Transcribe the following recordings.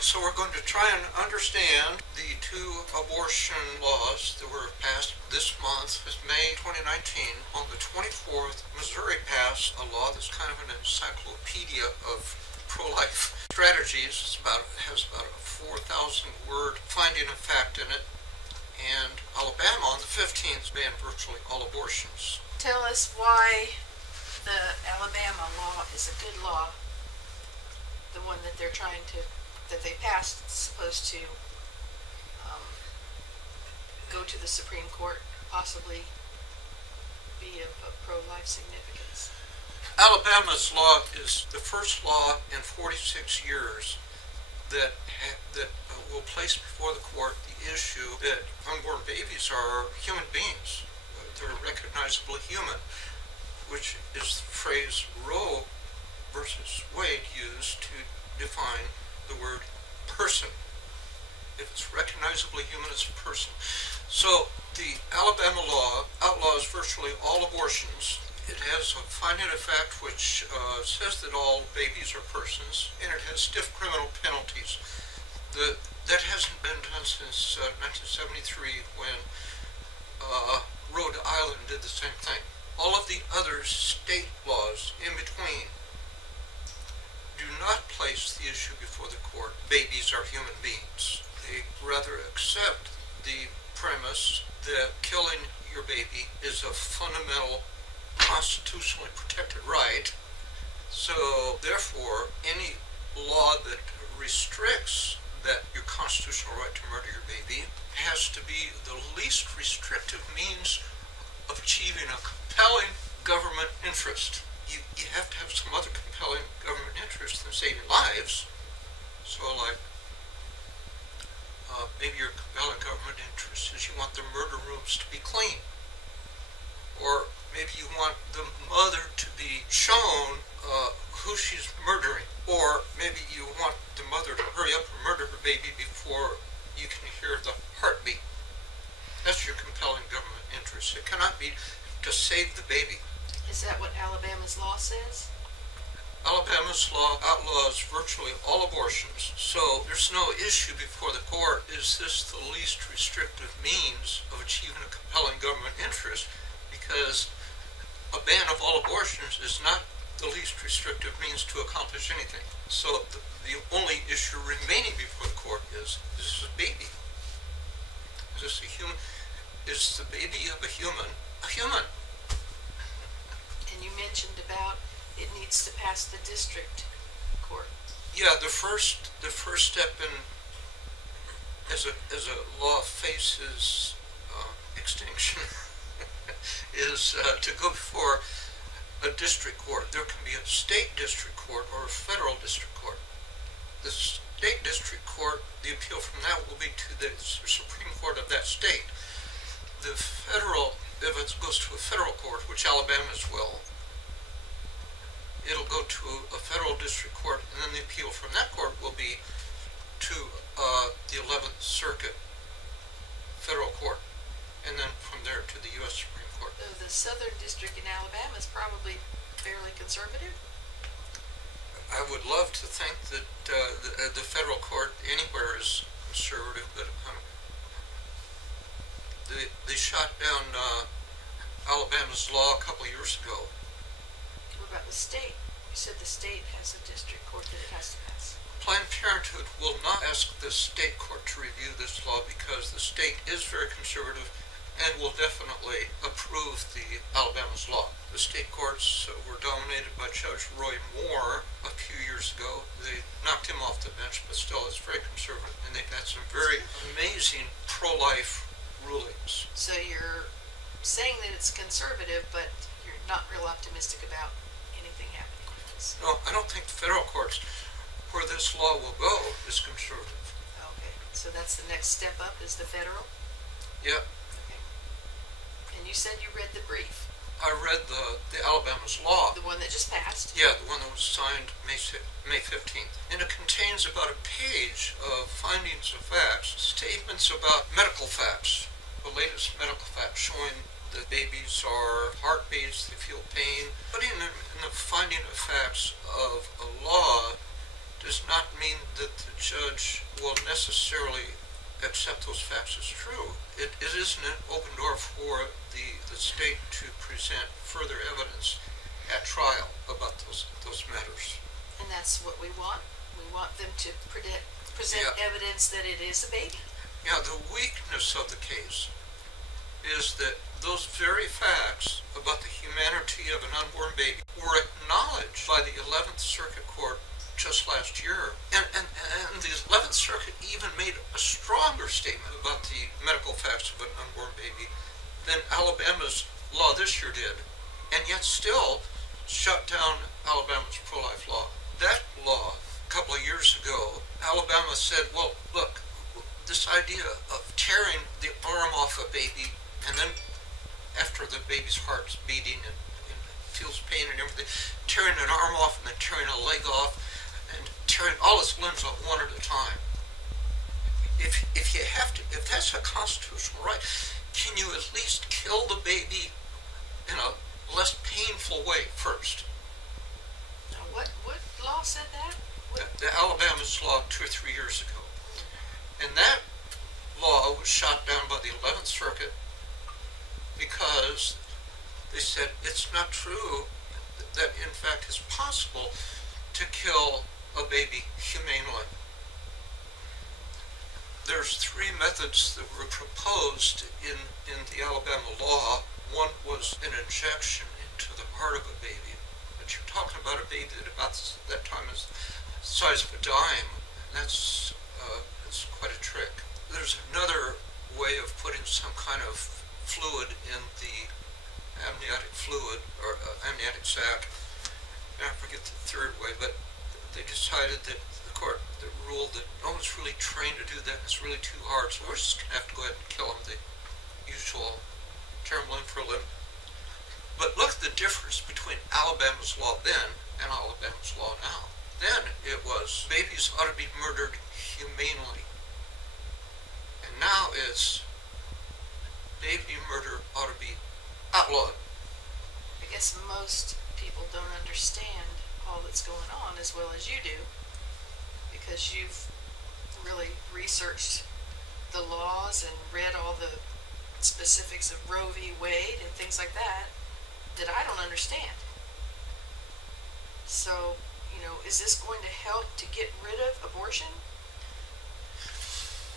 So we're going to try and understand the two abortion laws that were passed this month. It's May 2019. On the 24th, Missouri passed a law that's kind of an encyclopedia of pro-life strategies. Has about a 4,000 word finding of fact in it. And Alabama on the 15th banned virtually all abortions. Tell us why the Alabama law is a good law. The one that they passed, is supposed to go to the Supreme Court, possibly be of pro-life significance. Alabama's law is the first law in 46 years that will place before the court the issue that unborn babies are human beings. They're recognizably human, which is the phrase Roe versus Wade used to define the word person. If it's recognizably human, it's a person. So the Alabama law outlaws virtually all abortions. It has a finding of fact which says that all babies are persons, and it has stiff criminal penalties. That hasn't been done since 1973 when Rhode Island did the same thing. All of the other state laws in between do not place the issue before the court. Babies are human beings. They rather accept the premise that killing your baby is a fundamental constitutionally protected right. So therefore, any law that restricts your constitutional right to murder your baby has to be the least restrictive means of achieving a compelling government interest. You have to have some other compelling government interest than saving lives. So maybe your compelling government interest is you want the murder rooms to be clean. Or maybe you want the mother to be shown who she's murdering. Or maybe you want the mother to hurry up and murder her baby before you can hear the heartbeat. That's your compelling government interest. It cannot be to save the baby. Is that what Alabama's law says? Alabama's law outlaws virtually all abortions, so there's no issue before the court. Is this the least restrictive means of achieving a compelling government interest? Because a ban of all abortions is not the least restrictive means to accomplish anything. So the only issue remaining before the court is this a baby? Is this a human? Is the baby of a human a human? And you mentioned about it needs to pass the district court. Yeah, the first step in as a law faces extinction is to go before a district court. There can be a state district court or a federal district court. The state district court, the appeal from that will be to the Supreme Court of that state. The federal, if it goes to a federal court, which Alabama's will, it'll go to a federal district court, and then the appeal from that court will be to the 11th Circuit federal court, and then from there to the U.S. Supreme Court. So the Southern District in Alabama is probably fairly conservative? I would love to think that the federal court anywhere is conservative, but they shot down Alabama's law a couple years ago. What about the state? You said the state has a district court that it has to pass. Planned Parenthood will not ask the state court to review this law because the state is very conservative and will definitely approve the Alabama's law. The state courts were dominated by Judge Roy Moore a few years ago. They knocked him off the bench, but still it's very conservative, and they've had some very amazing pro-life rulings. So you're saying that it's conservative, but you're not real optimistic about anything happening with this? No, I don't think the federal courts, where this law will go, is conservative. Okay, so that's the next step up, is the federal? Yeah. Okay. And you said you read the brief. I read the Alabama's law. The one that just passed? Yeah, the one that was signed May 15th. And it contains about a page of findings of facts, statements about medical facts, the latest medical facts showing that babies are heartbeats, they feel pain, putting them in the finding of facts of a law does not mean that the judge will necessarily accept those facts as true. It isn't an open door for the state to present further evidence at trial about those matters. And that's what we want. We want them to present evidence that it is a baby. Yeah, the weakness of the case is that those very facts about the humanity of an unborn baby were acknowledged by the 11th Circuit Court just last year. And the 11th Circuit even made a stronger statement about the medical facts of an unborn baby than Alabama's law this year did. And yet still shut down Alabama's pro-life law. That law, a couple of years ago, Alabama said, well, look, this idea of tearing the arm off a baby, and then after the baby's heart's beating and feels pain and everything, tearing an arm off and then tearing a leg off, and tearing all its limbs off one at a time. If that's a constitutional right, can you at least kill the baby in a less painful way first? Now, what law said that? The Alabama's law 2 or 3 years ago. And that law was shot down by the 11th Circuit because they said it's not true that in fact it's possible to kill a baby humanely. There's 3 methods that were proposed in the Alabama law. One was an injection into the heart of a baby. But you're talking about a baby that about that time is the size of a dime. That's quite a trick. There's another way of putting some kind of fluid in the amniotic fluid, or amniotic sac. I forget the third way, but they decided that the court ruled that no one's really trained to do that, and it's really too hard, so we're just going to have to go ahead and kill him, the usual tear him limb for limb. But look at the difference between Alabama's law then and Alabama's law now. Then it was babies ought to be murdered humanely. And now it's baby murder ought to be outlawed. I guess most people don't understand all that's going on as well as you do, because you've really researched the laws and read all the specifics of Roe v. Wade and things like that I don't understand. So, is this going to help to get rid of abortion?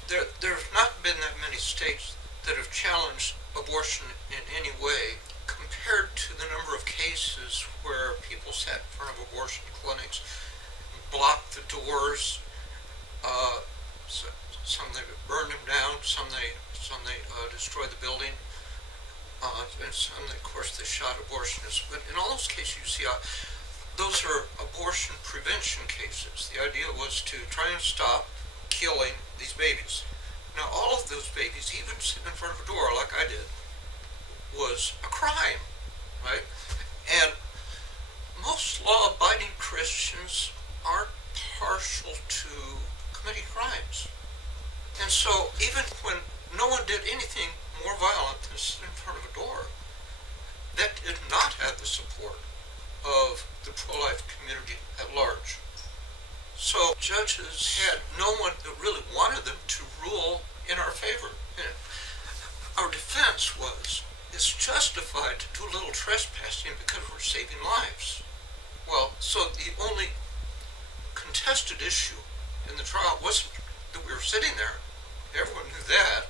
There have not been that many states that have challenged abortion in any way compared to the number of cases where people sat in front of abortion clinics, blocked the doors. Some they burned them down, some they destroyed the building, and some, of course, they shot abortionists. But in all those cases, you see, those are abortion prevention cases. The idea was to try and stop killing these babies. Now, all of those babies, even sitting in front of a door like I did, was a crime, right? And most law-abiding Christians aren't partial to committing crimes. And so, even when no one did anything more violent than sit in front of a door, that did not have the support of the pro-life community at large. So judges had no one that really wanted them to rule in our favor. And our defense was, it's justified to do a little trespassing because we're saving lives. Well, so the only contested issue in the trial wasn't that we were sitting there. Everyone knew that.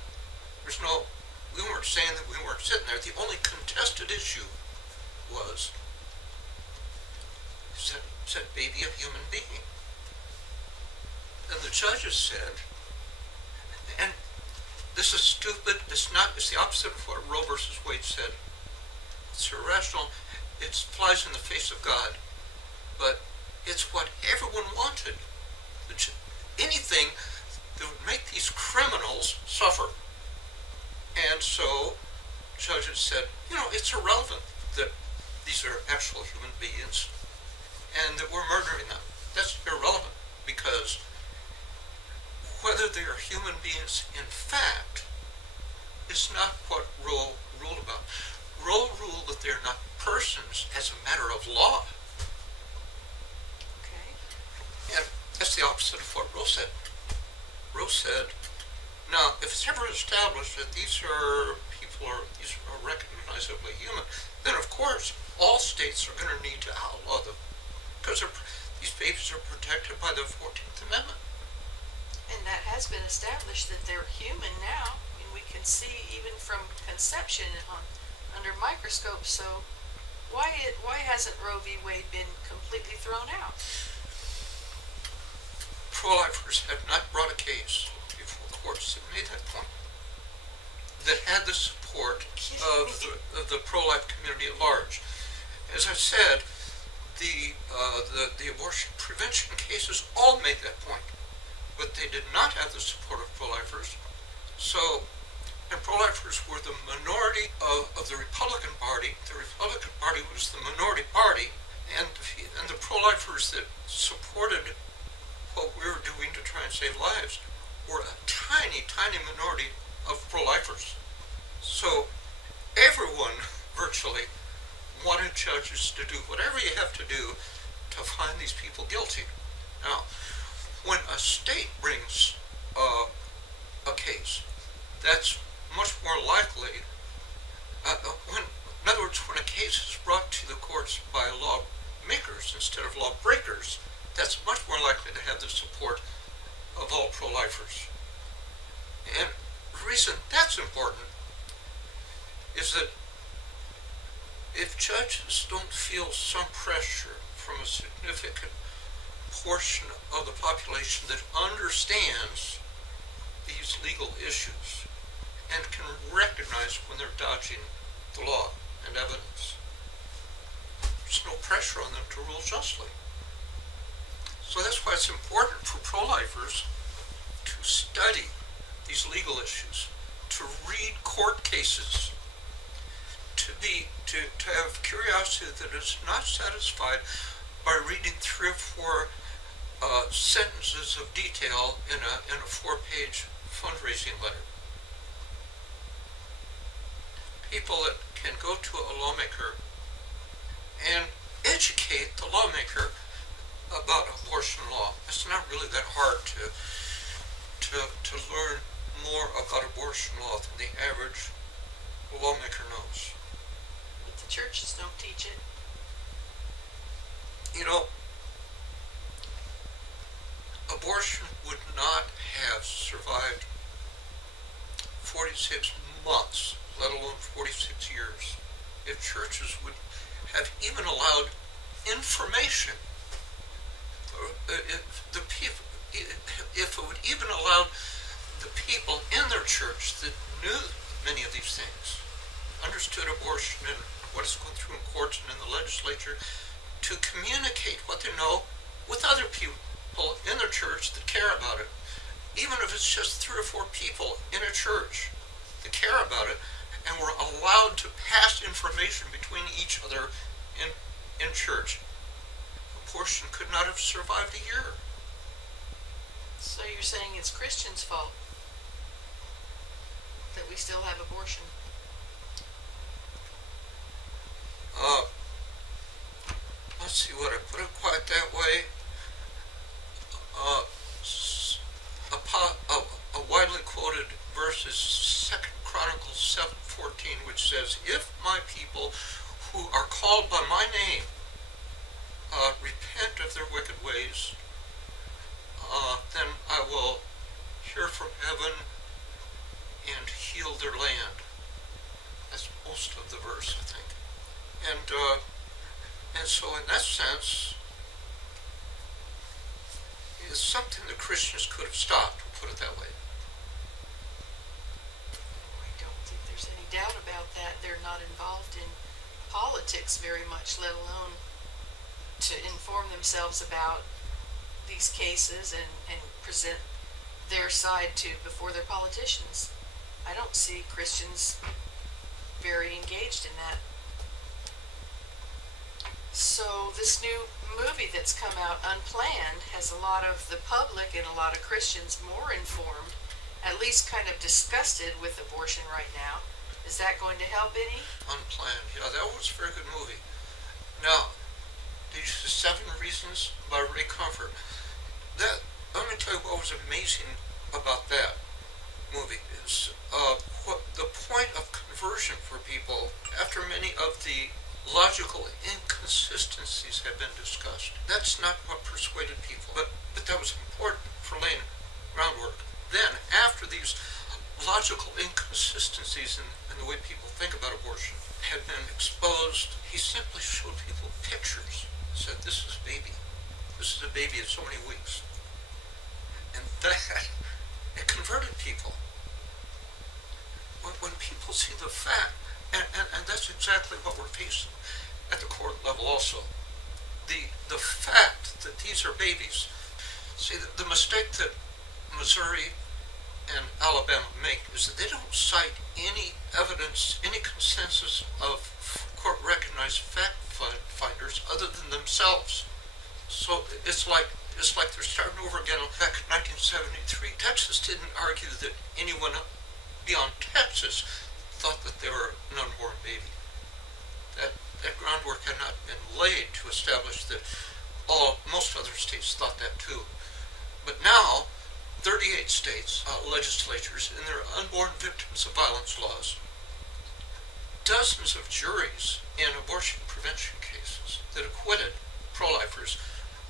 We weren't saying that we weren't sitting there. The only contested issue was, is that baby a human being? And the judges said, and this is stupid, it's the opposite of what Roe versus Wade said. It's irrational, it flies in the face of God, but it's what everyone wanted. Anything that would make these criminals suffer. And so judges said, it's irrelevant that these are actual human beings and that we're murdering them. That's irrelevant, because whether they are human beings in fact is not what Roe ruled about. Roe ruled that they're not persons as a matter of law. Okay. And as opposite of what Roe said. Roe said, now, if it's ever established that these are recognizably human, then of course all states are going to need to outlaw them because these babies are protected by the 14th Amendment. And that has been established that they're human now. I mean, we can see even from conception under microscopes. So why hasn't Roe v. Wade been completely thrown out? Pro-lifers have not brought a case before courts that made that point, that had the support of the pro-life community at large. As I said, the abortion prevention cases all made that point, but they did not have the support of pro-lifers. So, and pro-lifers were the minority of the Republican Party. The Republican Party was the minority party, and the pro-lifers that supported what we were doing to try and save lives were a tiny, tiny minority of pro-lifers. So everyone, virtually, wanted judges to do whatever you have to do to find these people guilty. Now, when a state brings a case, that's much more likely, in other words, when a case is brought to the courts by lawmakers instead of lawbreakers, that's much more likely to have the support of all pro-lifers. And the reason that's important is that if judges don't feel some pressure from a significant portion of the population that understands these legal issues and can recognize when they're dodging the law and evidence, there's no pressure on them to rule justly. So that's why it's important for pro-lifers to study these legal issues, to read court cases, to have curiosity that is not satisfied by reading 3 or 4 sentences of detail in a 4-page fundraising letter. People that can go to a lawmaker and educate the lawmaker about abortion law. It's not really that hard to learn more about abortion law than the average lawmaker knows. But the churches don't teach it. You know, abortion would not have survived 46 months, let alone 46 years, if churches would have even allowed information. If it would even allow the people in their church that knew many of these things, understood abortion and what is going through in courts and in the legislature, to communicate what they know with other people in their church that care about it. Even if it's just 3 or 4 people in a church that care about it, and were allowed to pass information between each other in church, abortion could not have survived a year. So you're saying it's Christians' fault that we still have abortion? Let's see, what I put it quite that way. A widely quoted verse is 2 Chronicles 7:14, which says, "If my people who are called by my name repent of their wicked ways, then I will hear from heaven and heal their land." That's most of the verse, I think. And so in that sense, it's something that Christians could have stopped, to put it that way. I don't think there's any doubt about that. They're not involved in politics very much, let alone to inform themselves about these cases and present their side before their politicians. I don't see Christians very engaged in that. So this new movie that's come out, Unplanned, has a lot of the public and a lot of Christians more informed, at least kind of disgusted with abortion right now. Is that going to help any? Unplanned, yeah, that was a very good movie. Now, did you see 7 Reasons by Ray Comfort? let me tell you what was amazing about that movie is what the point of conversion for people after many of the logical inconsistencies have been discussed. That's not what persuaded people, but that was important for laying groundwork. Then, after these logical inconsistencies in the way people think about abortion had been exposed, he simply showed people pictures, said, this is a baby. This is a baby at so many weeks. And that, it converted people. When people see the fact, and that's exactly what we're facing at the court level also. The fact that these are babies. See, the mistake that Missouri and Alabama make is that they don't cite any evidence, any consensus of court-recognized fact finders other than themselves. So it's like they're starting over again. Back in 1973, Texas didn't argue that anyone beyond Texas thought that they were an unborn baby. That groundwork had not been laid to establish that most other states thought that too. But now, 38 states, legislatures, in their unborn victims of violence laws, dozens of juries in abortion prevention cases that acquitted pro-lifers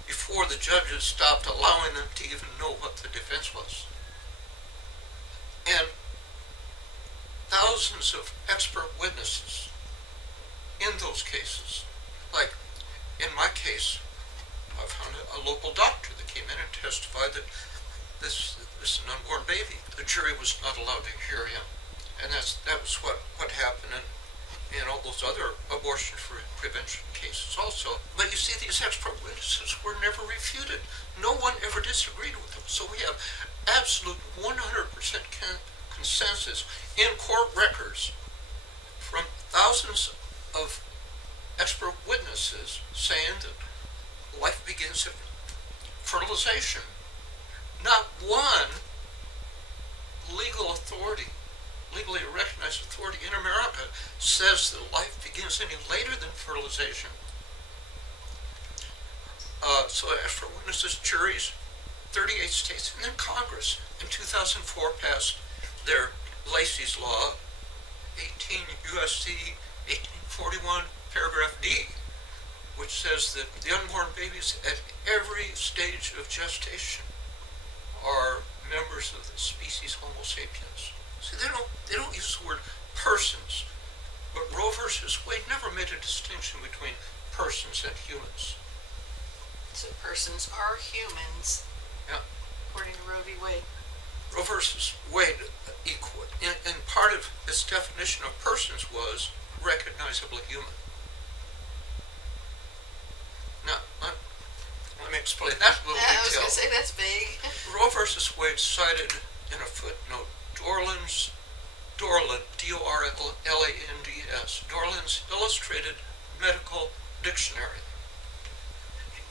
before the judges stopped allowing them to even know what the defense was. And thousands of expert witnesses in those cases. Like, in my case, I found a local doctor that came in and testified that this is an unborn baby. The jury was not allowed to hear him. And that was what happened in all those other abortion prevention cases also. But you see, these expert witnesses were never refuted. No one ever disagreed with them. So we have absolute 100% consensus in court records from thousands of expert witnesses saying that life begins at fertilization. Not one legal authority, legally recognized authority in America says that life begins any later than fertilization. So expert witnesses, juries, 38 states, and then Congress in 2004 passed their Lacey's Law, 18 U.S.C. 1841, paragraph D, which says that the unborn babies at every stage of gestation are members of the species Homo sapiens. See, they don't use the word persons, but Roe versus Wade never made a distinction between persons and humans. So persons are humans, Yeah. according to Roe v. Wade. Roe versus Wade equal, and part of its definition of persons was recognizably human. Now, let me explain that a little detail. I was going to say that's big. Roe versus Wade cited in a footnote Dorland's, D-O-R-L-A-N-D-S, Dorland's Illustrated Medical Dictionary.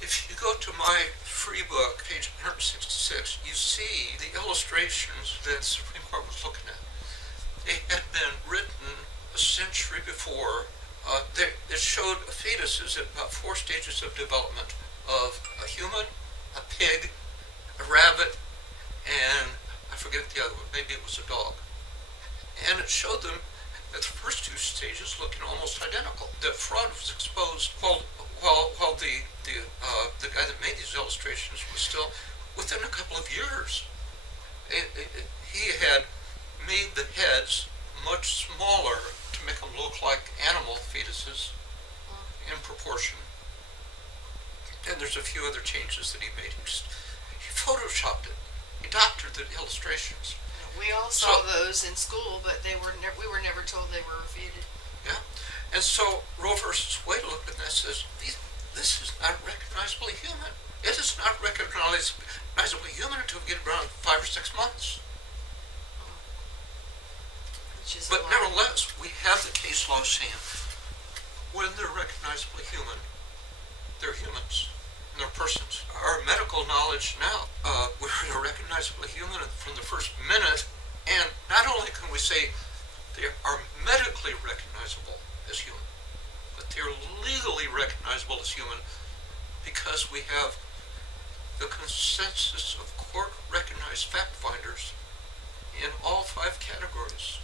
If you go to my free book, page 166, you see the illustrations that the Supreme Court was looking at. They had been written a century before. It showed fetuses at about 4 stages of development of a human, a pig, a rabbit, and I forget the other one, maybe it was a dog. And it showed them at the first 2 stages looking almost identical. The fraud was exposed while the guy that made these illustrations was still within a couple of years. He had made the heads much smaller to make them look like animal fetuses in proportion. And there's a few other changes that he made. He photoshopped it. He doctored the illustrations. We all saw those in school, but we were never told they were refuted. Yeah. And so Roe versus Wade looked at that and says, this is not recognizably human. It is not recognizably human until we get around 5 or 6 months. But nevertheless, we have the case law saying when they're recognizably human, they're humans, and they're persons. Our medical knowledge now, we're recognizably human from the first minute, and not only can we say they are medically recognizable as human, but they're legally recognizable as human because we have the consensus of court-recognized fact-finders in all 5 categories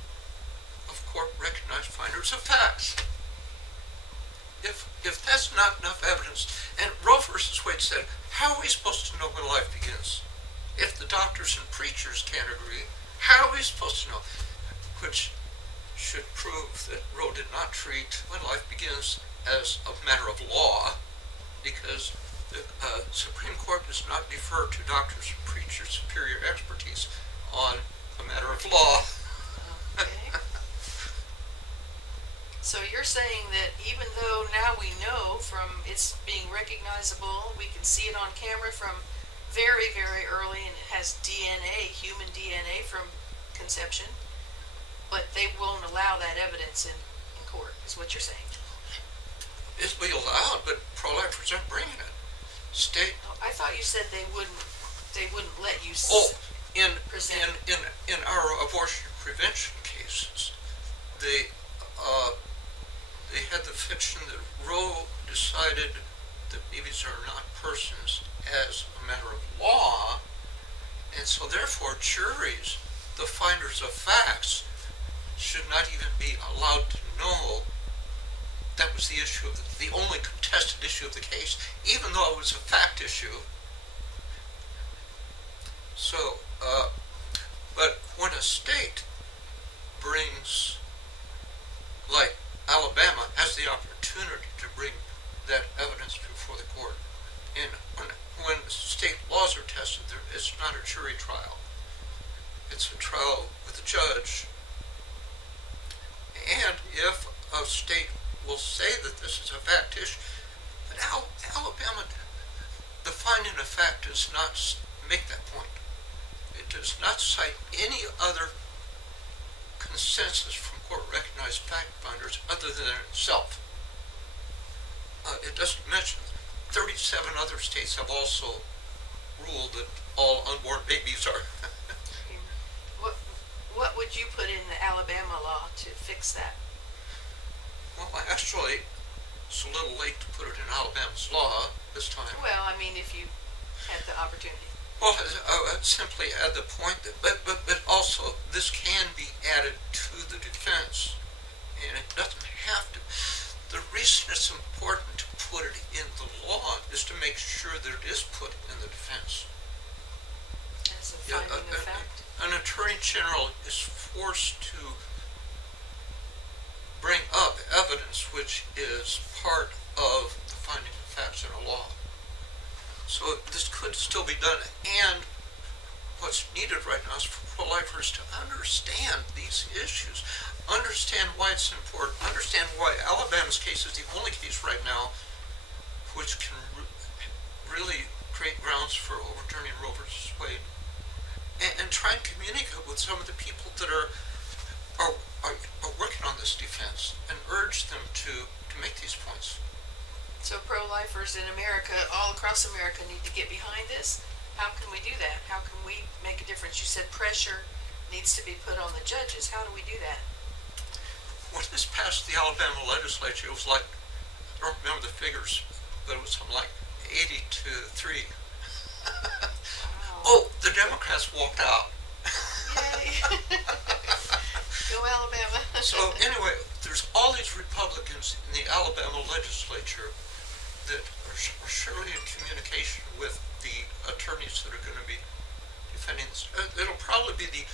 of court-recognized finders of facts. If that's not enough evidence, and Roe v. Wade said, how are we supposed to know when life begins? If the doctors and preachers can't agree, how are we supposed to know? Which should prove that Roe did not treat when life begins as a matter of law, because the Supreme Court does not defer to doctors and preachers' superior expertise on a matter of law. Okay. So you're saying that even though now we know from it's being recognizable, we can see it on camera from very, very early, and it has DNA, human DNA from conception, but they won't allow that evidence in court, is what you're saying? It'll be allowed, but pro-lifers aren't bringing it. State. Oh, I thought you said they wouldn't let you present. In our abortion prevention cases, they had the fiction that Roe decided that babies are not persons as a matter of law, and so therefore juries, the finders of facts, should not even be allowed to know that was the issue, the only contested issue of the case, even though it was a fact issue. So, but when a state brings, like Alabama, has the opportunity to bring that evidence before the court, and when state laws are tested, it's not a jury trial. It's a trial with a judge. And if a state will say that this is a fact issue, but Alabama, the finding of fact does not make that point. It does not cite any other consensus from court-recognized fact finders other than itself. It doesn't mention 37 other states have also ruled that all unborn babies are. What would you put in the Alabama law to fix that? Well, actually, it's a little late to put it in Alabama's law this time. Well, I mean, if you had the opportunity. Well, I'd simply add the point that, but also this can be added to the defense, and it doesn't have to. The reason it's important to put it in the law is to make sure that it is put in the defense. As a finding of fact. An attorney general is forced to bring up evidence which is part of the finding of facts in a law. So this could still be done, and what's needed right now is for pro-lifers to understand these issues, understand why it's important, understand why Alabama's case is the only case right now which can really create grounds for overturning Roe v. Wade, and try and communicate with some of the people that are working on this defense and urge them to make these points. So pro-lifers in America, all across America, need to get behind this? How can we do that? How can we make a difference? You said pressure needs to be put on the judges. How do we do that? When this passed the Alabama legislature, it was like, I don't remember the figures, but it was something like 80 to 3. Wow. Oh, the Democrats walked out. Yay. Go Alabama. So anyway, there's all these Republicans in the Alabama legislature that are surely in communication with the attorneys that are going to be defending this. It'll probably be the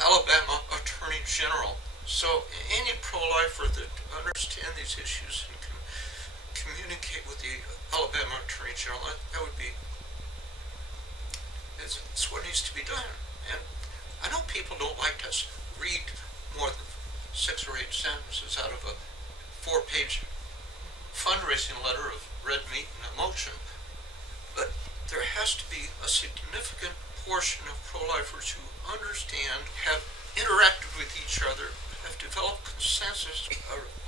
Alabama Attorney General. So any pro-lifer that understands these issues and can communicate with the Alabama Attorney General, that would be, it's what needs to be done. And I know people don't like to read more than 6 or 8 sentences out of a 4-page fundraising letter of red meat and emotion, but there has to be a significant portion of pro-lifers who understand, have interacted with each other, have developed consensus,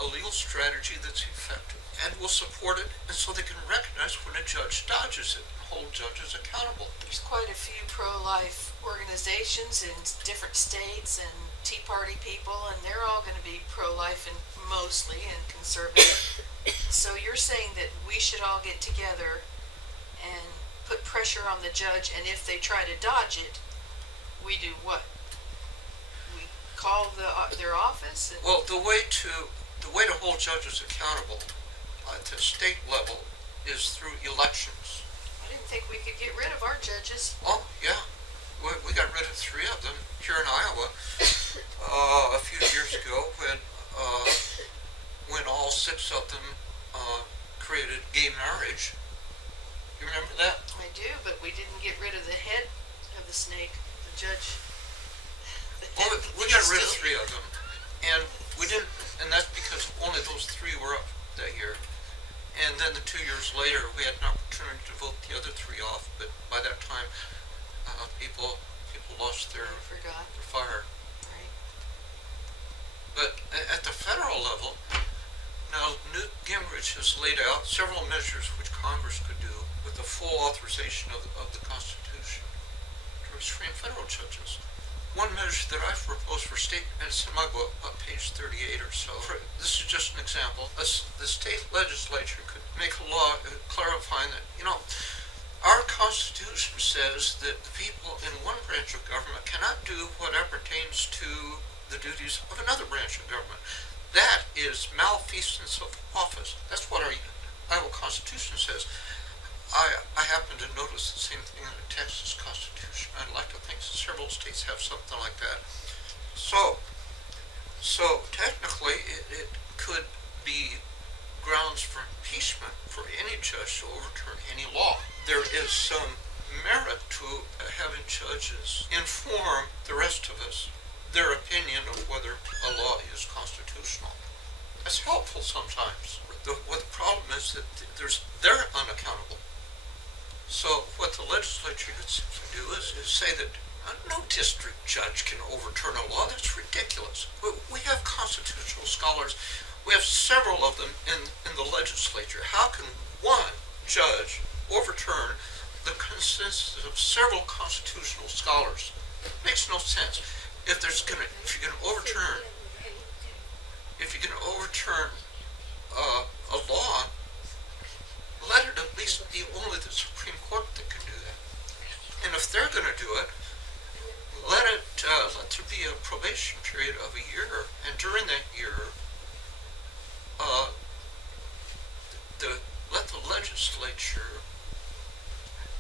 a legal strategy that's effective, and will support it, and so they can recognize when a judge dodges it and hold judges accountable. There's quite a few pro-life organizations in different states and Tea Party people, and they're all going to be pro-life and mostly and conservative. So you're saying that we should all get together and put pressure on the judge, and if they try to dodge it, we do what? We call their office? And Well, the way to hold judges accountable at the state level is through elections. I didn't think we could get rid of our judges. Oh, yeah. We got rid of 3 of them here in Iowa a few years ago when all 6 of them created gay marriage. You remember that? I do, but we didn't get rid of the head of the snake, the judge. Well, we got rid of 3 of them, and we didn't, and that's because only those 3 were up that year. And then the 2 years later, we had an opportunity to vote the other 3 off, but by that time, people lost their fire. Right. But at the federal level, now Newt Gingrich has laid out several measures which Congress could do with the full authorization of the Constitution to restrain federal judges. One measure that I've proposed for state, and it's in my book, page 38 or so. This is just an example. The state legislature could make a law clarifying that, our Constitution says that the people in one branch of government cannot do what pertains to the duties of another branch of government. That is malfeasance of office. That's what our Iowa Constitution says. I happen to notice the same thing in the Texas Constitution. I'd like to think several states have something like that. So technically, it could be grounds for impeachment for any judge to overturn any law. There is some merit to having judges inform the rest of us their opinion of whether a law is constitutional. That's helpful sometimes. What the problem is that they're unaccountable. So what the legislature could simply do is say that no district judge can overturn a law. That's ridiculous. We have constitutional scholars. We have several of them in the legislature. How can one judge overturn the consensus of several constitutional scholars? Makes no sense. If you're going to overturn a law, let it at least be only the Supreme Court that can do that. And if they're going to do it, let there be a probation period of a year, and during that year, let the legislature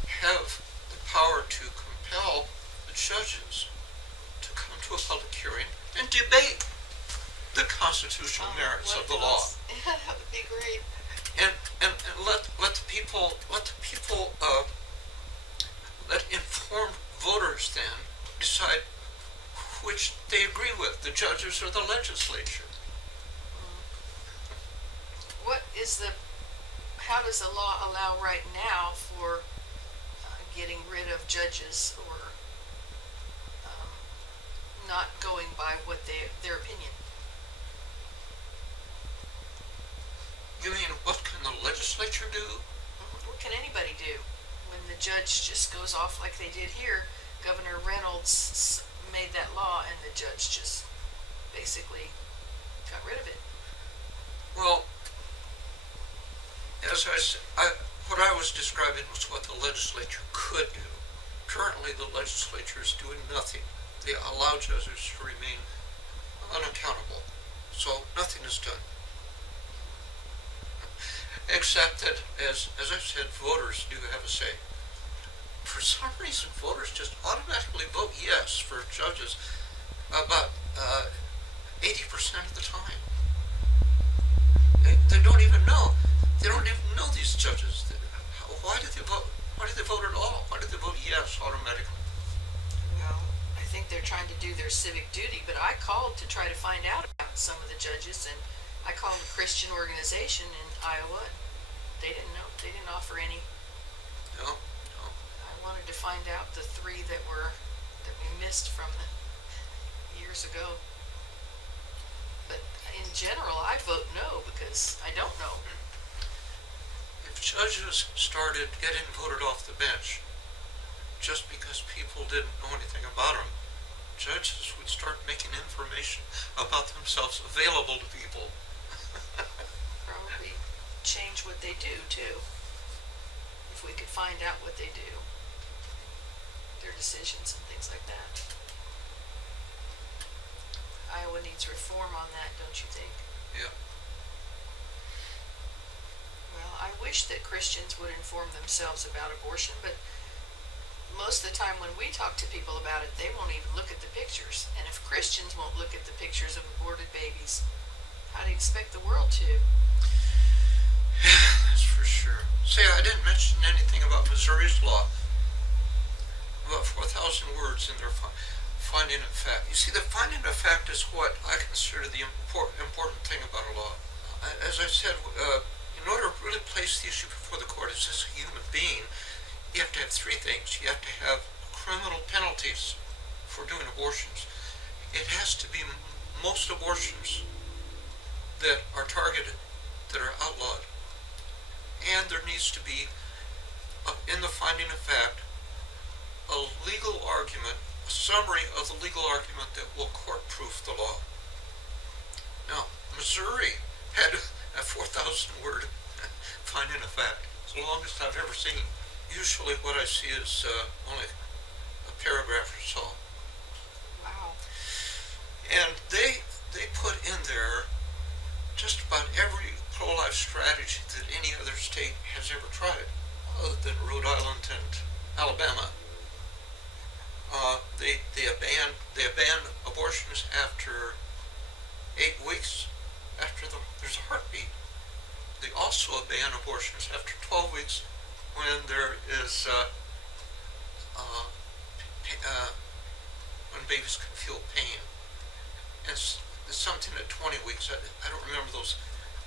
have the power to compel the judges to come to a public hearing and debate the constitutional merits of the law. Yeah, that would be great. And let the people let informed voters then decide which they agree with, the judges or the legislature. How does the law allow right now for getting rid of judges or not going by what their opinion? You mean, what can the legislature do? What can anybody do? When the judge just goes off like they did here, Governor Reynolds made that law and the judge just basically got rid of it. Well, as I said, what I was describing was what the legislature could do. Currently, the legislature is doing nothing. They allow judges to remain unaccountable. So nothing is done. Except that, as I've said, voters do have a say. For some reason, voters just automatically vote yes for judges about 80% of the time. They don't even know. They don't even know these judges. Why did they vote? Why did they vote at all? Why did they vote yes automatically? Well, I think they're trying to do their civic duty, but I called to try to find out about some of the judges, and I called a Christian organization in Iowa, and they didn't know. They didn't offer any. No. I wanted to find out the 3 that we missed from the years ago. But in general, I vote no because I don't know. If judges started getting voted off the bench just because people didn't know anything about them, judges would start making information about themselves available to people. Probably change what they do too. If we we could find out what they do, their decisions and things like that. Iowa needs reform on that, don't you think? Yeah. Well, I wish that Christians would inform themselves about abortion, but most of the time when we talk to people about it, they won't even look at the pictures. And if Christians won't look at the pictures of aborted babies, how do you expect the world to? Yeah, that's for sure. See, I didn't mention anything about Missouri's law. About 4,000 words in their finding of fact. You see, the finding of fact is what I consider the important thing about a law. As I said, in order to really place the issue before the court, is this a human being? You have to have three things. You have to have criminal penalties for doing abortions. It has to be most abortions that are targeted, that are outlawed. And there needs to be, in the finding of fact, a legal argument, a summary of the legal argument that will court-proof the law. Now, Missouri had a 4,000-word finding of fact. It's the longest I've ever seen. Usually what I see is only a paragraph or so. Wow. And they put in there just about every pro-life strategy that any other state has ever tried, other than Rhode Island and Alabama. They ban abortions after 8 weeks, after there's a heartbeat. They also ban abortions after 12 weeks when there is when babies can feel pain. And it's something at 20 weeks. I don't remember those.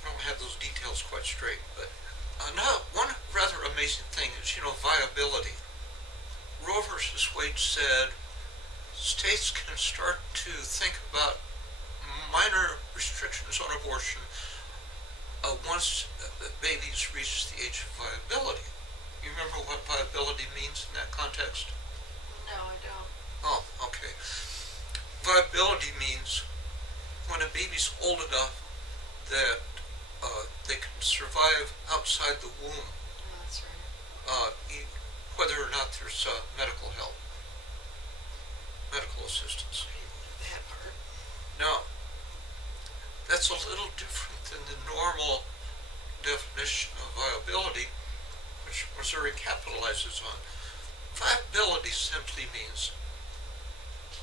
I don't have those details quite straight. But now, one rather amazing thing is, viability. Roe versus Wade said states can start to think about minor restrictions on abortion once babies reach the age of viability. You remember what viability means in that context? No, I don't. Oh, okay. Viability means when a baby's old enough that they can survive outside the womb. Oh, that's right. Whether or not there's medical help, medical assistance. That part. Now, that's a little different than the normal definition of viability, which Missouri capitalizes on. Viability simply means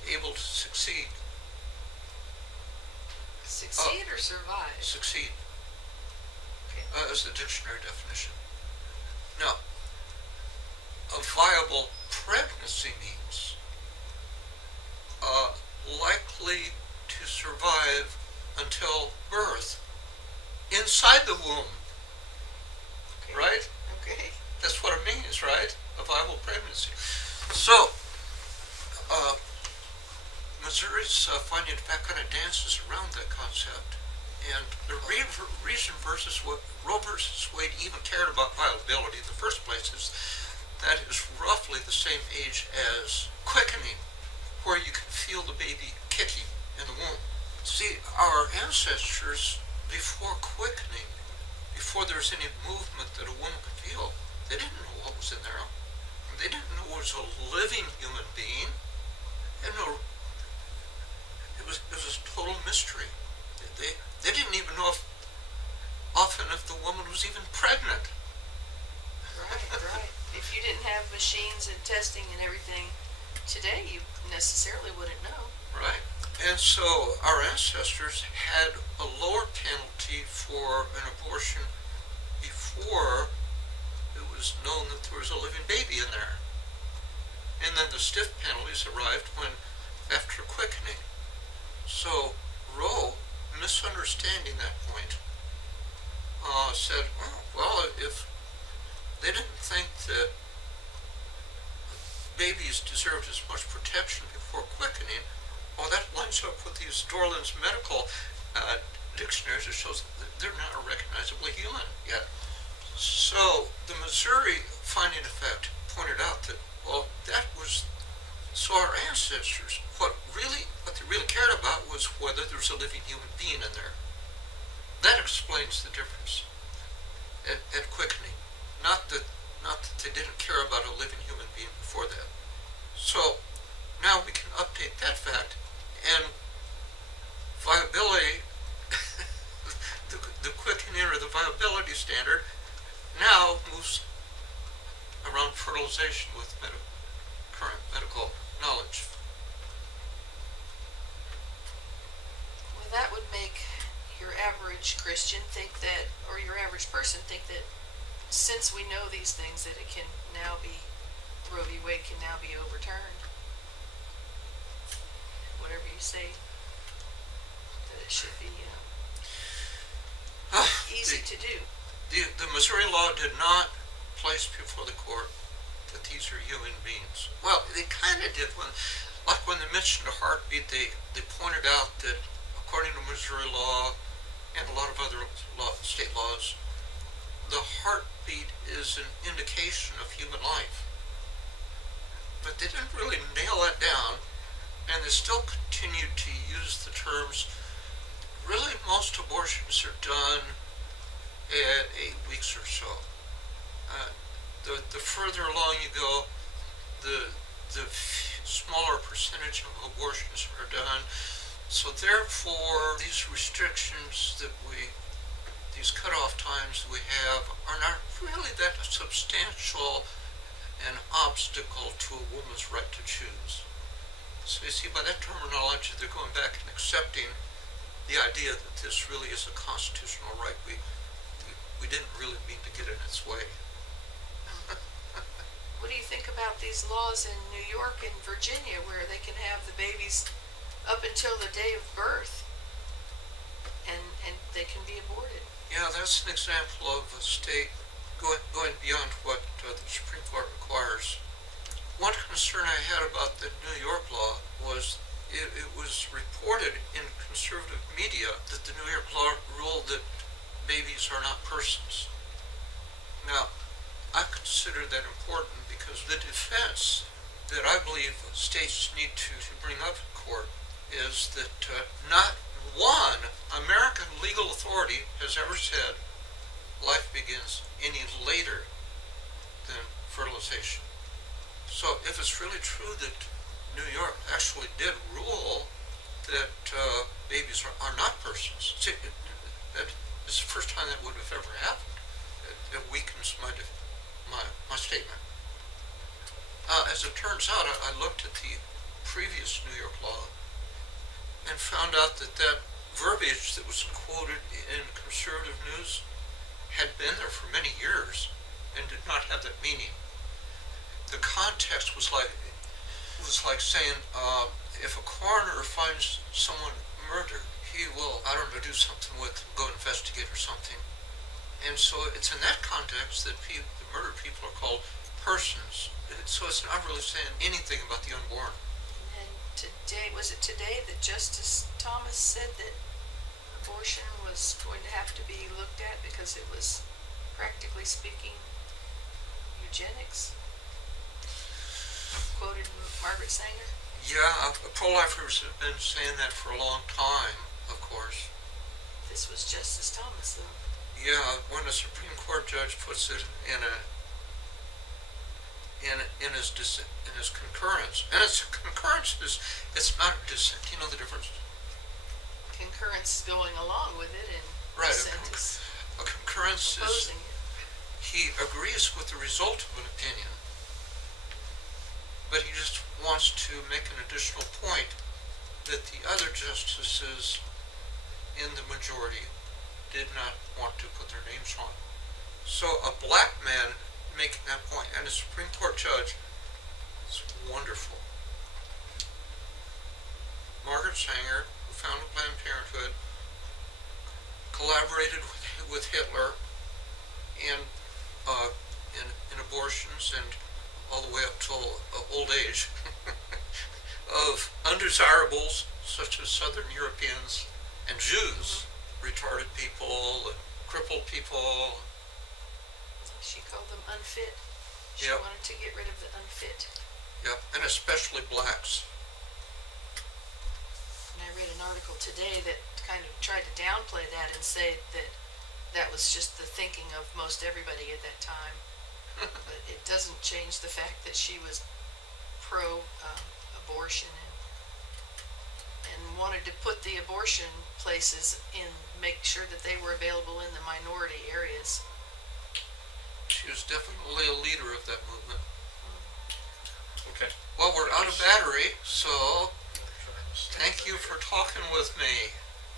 able to succeed. Succeed or survive? Succeed. Okay. As the dictionary definition. Now, a viable pregnancy means likely to survive until birth inside the womb. Okay. Right? Okay. That's what it means, right? A viable pregnancy. So, Missouri's finding of fact kind of dances around that concept. And the reason Roe versus Wade even cared about viability in the first place is that is roughly the same age as quickening, where you can feel the baby kicking in the womb. See, our ancestors, before quickening, before there's any movement that a woman could feel, they didn't know what was in there. They didn't know it was a living human being. It was a total mystery. They didn't even know often if the woman was even pregnant. Right. If you didn't have machines and testing and everything today, you necessarily wouldn't know. Right. And so our ancestors had a lower penalty for an abortion before it was known that there was a living baby in there. And then the stiff penalties arrived after quickening. So Roe, misunderstanding that point, said, well, if they didn't think that babies deserved as much protection before quickening, well, that lines up with these Dorland's medical dictionaries that shows that they're not recognizably human yet. So the Missouri finding of fact pointed out that, well, so our ancestors, what they really cared about was whether there was a living human being in there. That explains the difference at quickening. Not that not that they didn't care about a living human being before that. So now we can update that fact, and viability, the quickening or the viability standard now moves around fertilization with current medical knowledge. Well, that would make your average Christian think that, or your average person think that, since we know these things, that it can now be, Roe v. Wade can now be overturned. Whatever you say, that it should be easy to do. The Missouri law did not place before the court that these are human beings. Well, they kind of did when they mentioned a heartbeat, they pointed out that according to Missouri law and a lot of other state laws, the heartbeat is an indication of human life. But they didn't really nail that down, and they still continued to use the terms. Really, most abortions are done at 8 weeks or so. The further along you go, the smaller percentage of abortions are done. So therefore, these restrictions these cutoff times we have are not really that substantial an obstacle to a woman's right to choose. So you see, by that terminology, they're going back and accepting the idea that this really is a constitutional right. We didn't really mean to get in its way. What do you think about these laws in New York and Virginia where they can have the babies up until the day of birth and they can be aborted? Yeah, that's an example of a state going beyond what the Supreme Court requires. One concern I had about the New York law was it was reported in conservative media that the New York law ruled that babies are not persons. Now, I consider that important because the defense that I believe states need to bring up in court is that not one American legal authority has ever said life begins any later than fertilization. So if it's really true that New York actually did rule that babies are not persons, see, it's the first time that would have ever happened. It weakens my statement. As it turns out, I looked at the previous New York law and found out that verbiage that was quoted in conservative news had been there for many years and did not have that meaning. The context was like saying, if a coroner finds someone murdered, he will, I don't know, do something with them, go investigate or something. And so it's in that context that the murdered people are called persons. So it's not really saying anything about the unborn. And today, was it today that Justice Thomas said that abortion was going to have to be looked at because it was, practically speaking, eugenics? Quoted Margaret Sanger? Yeah, pro-lifers have been saying that for a long time, of course. This was Justice Thomas, though. Yeah, when a Supreme Court judge puts it in his concurrence, and it's not dissent. You know the difference. Concurrence is going along with it, and right. Dissent is a concurrence opposing is it. He agrees with the result of an opinion, but he just wants to make an additional point that the other justices in the majority did not want to put their names on. So a black man making that point, and a Supreme Court judge, is wonderful. Margaret Sanger, who founded Planned Parenthood, collaborated with Hitler in abortions and all the way up till old age of undesirables such as Southern Europeans and Jews, retarded people and crippled people. She called them unfit. She Yep. wanted to get rid of the unfit. Yep, and especially blacks. And I read an article today that kind of tried to downplay that and say that that was just the thinking of most everybody at that time. But it doesn't change the fact that she was pro-abortion and wanted to put the abortion places in, make sure that they were available in the minority areas. She was definitely a leader of that movement. Okay. Well, we're out of battery, so thank you for talking with me.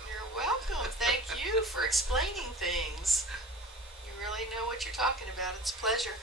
You're welcome. Thank you for explaining things. You really know what you're talking about. It's a pleasure.